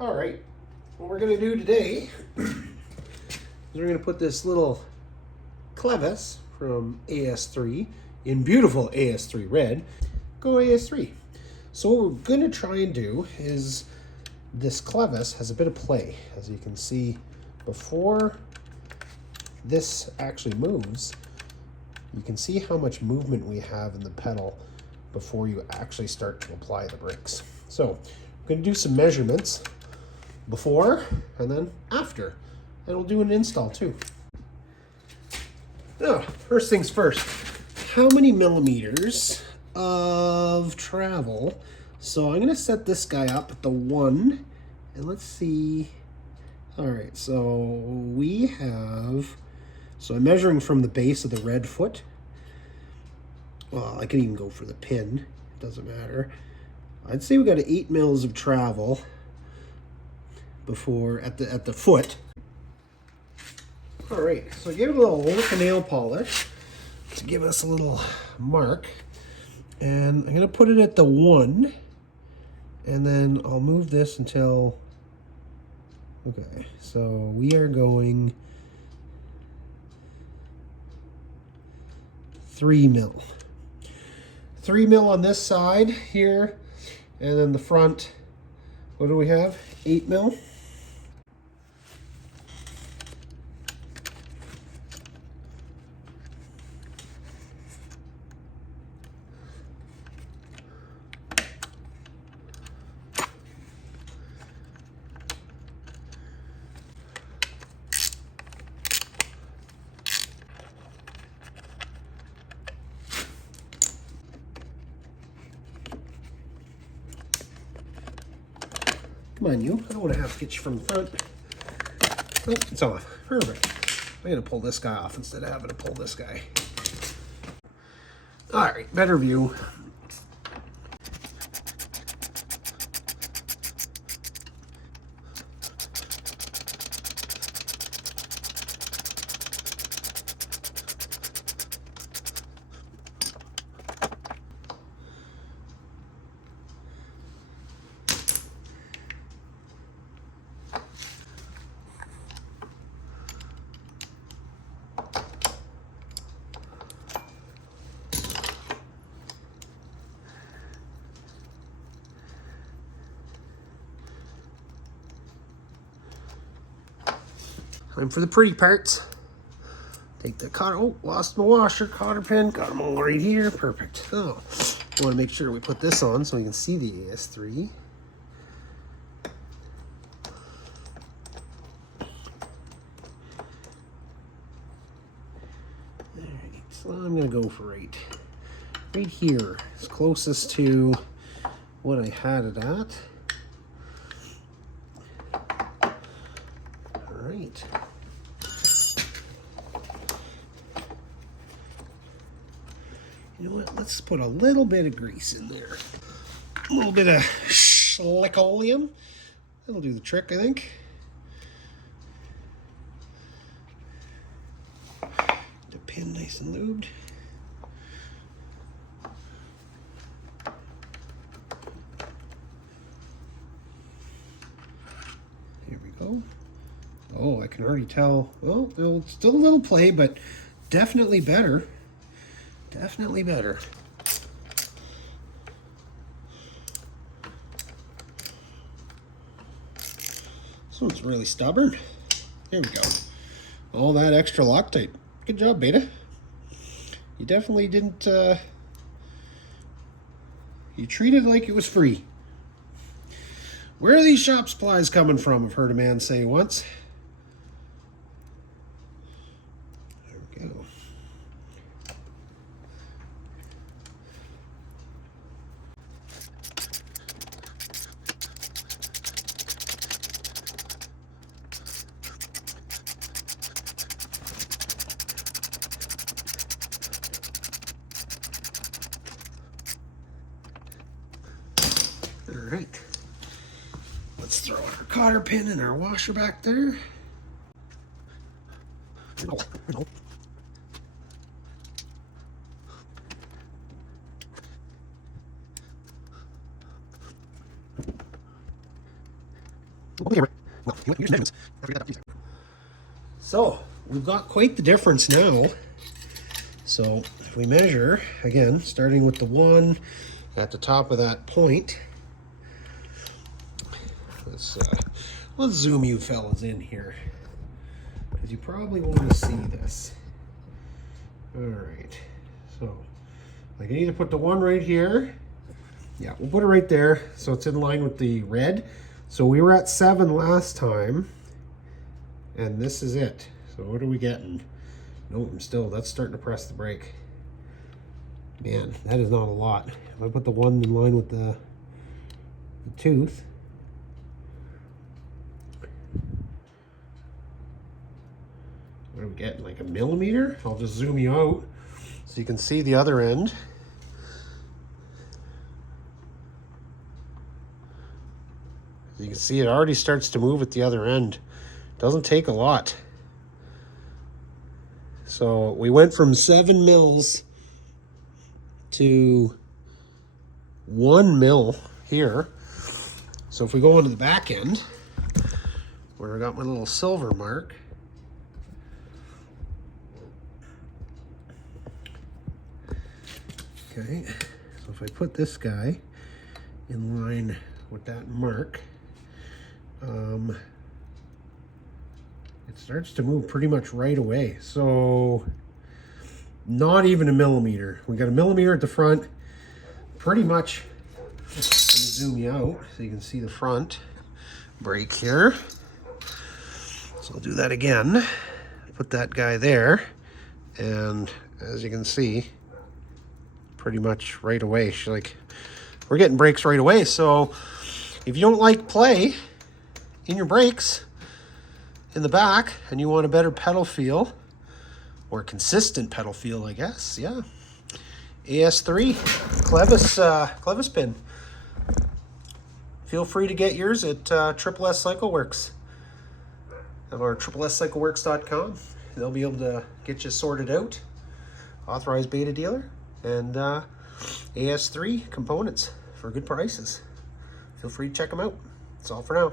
All right, what we're gonna do today is we're gonna put this little Clevis from AS3 in beautiful AS3 red, go AS3. So what we're gonna try and do is, this Clevis has a bit of play. As you can see, before this actually moves, you can see how much movement we have in the pedal before you actually start to apply the brakes. So I'm going to do some measurements before and then after, and we'll do an install too. Now, first things first, how many millimeters of travel? So I'm going to set this guy up at the 1, and let's see. All right, so we have, so I'm measuring from the base of the red foot. Well, I can even go for the pin, it doesn't matter. I'd say we got 8 mils of travel before at the foot. All right, so give it a little lick of nail polish to give us a little mark. And I'm gonna put it at the 1, and then I'll move this until, okay, so we are going 3 mil. 3 mil on this side here, and then the front, what do we have? 8 mil. Come on, you. I don't want to have to get you from the front. Oh, it's off. Perfect. I'm going to pull this guy off instead of having to pull this guy. All right, better view. Time for the pretty parts. Take the cotter, oh, lost my washer, cotter pin, got them all right here, perfect. Oh, we want to make sure we put this on so we can see the AS3. All right, so I'm gonna go for right here, as closest to what I had it at. All right. You know what, let's put a little bit of grease in there. A little bit of schlickoleum. That'll do the trick, I think. The pin nice and lubed. Here we go. Oh, I can already tell. Well, it's still a little play, but definitely better. Definitely better. This one's really stubborn. There we go. All that extra Loctite. Good job, Beta. You definitely didn't, you treated it like it was free. Where are these shop supplies coming from? I've heard a man say once. There we go. All right, let's throw our cotter pin and our washer back there. So we've got quite the difference now. So if we measure, again, starting with the 1 at the top of that point, let's zoom you fellas in here, because you probably want to see this. All right, so I can either put the 1 right here. Yeah, we'll put it right there so it's in line with the red. So we were at 7 last time, and this is it. So what are we getting? Nope, that's starting to press the brake. Man, that is not a lot. If I put the 1 in line with the tooth, what are we getting, like a millimeter? I'll just zoom you out so you can see the other end. You can see it already starts to move at the other end. Doesn't take a lot. So we went from 7 mils to 1 mil here. So if we go into the back end, where I got my little silver mark, okay, so if I put this guy in line with that mark, it starts to move pretty much right away. So not even a millimeter. We got a millimeter at the front, pretty much. Let me zoom you out so you can see the front brake here. So I'll do that again. Put that guy there, and as you can see, pretty much right away. We're getting brakes right away. So if you don't like play in your brakes in the back and you want a better pedal feel, or consistent pedal feel, I guess, yeah, AS3 Clevis pin. Feel free to get yours at AS Cycle Works or ASScycleworks.com. They'll be able to get you sorted out. Authorized beta dealer, and AS3 components for good prices. Feel free to check them out. That's all for now.